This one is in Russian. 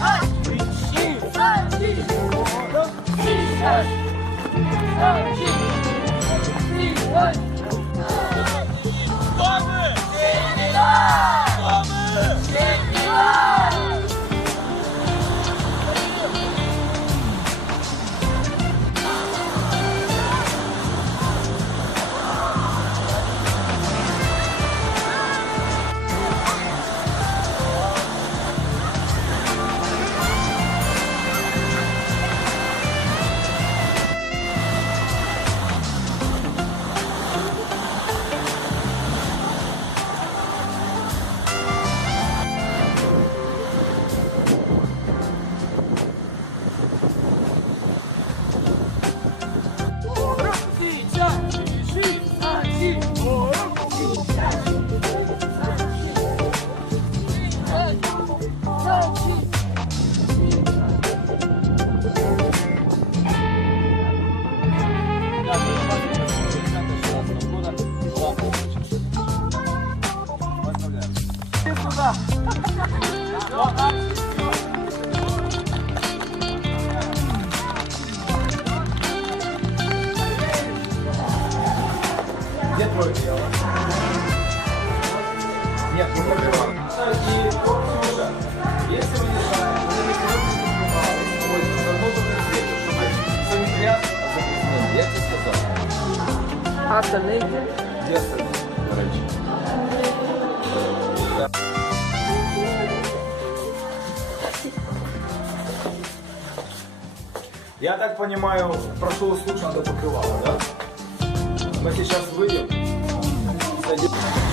爱情第三季我的爱情第三季第三 Где твое тело? Нет, ну хорошо. И Ксюша, если вы не знаете, вы не знаете, что чтобы все грязно записано. Я тебе сказал. А остальные где? Где остальные, Я так понимаю, прошел случай, надо покрывало, да? Мы сейчас выйдем, сойдем.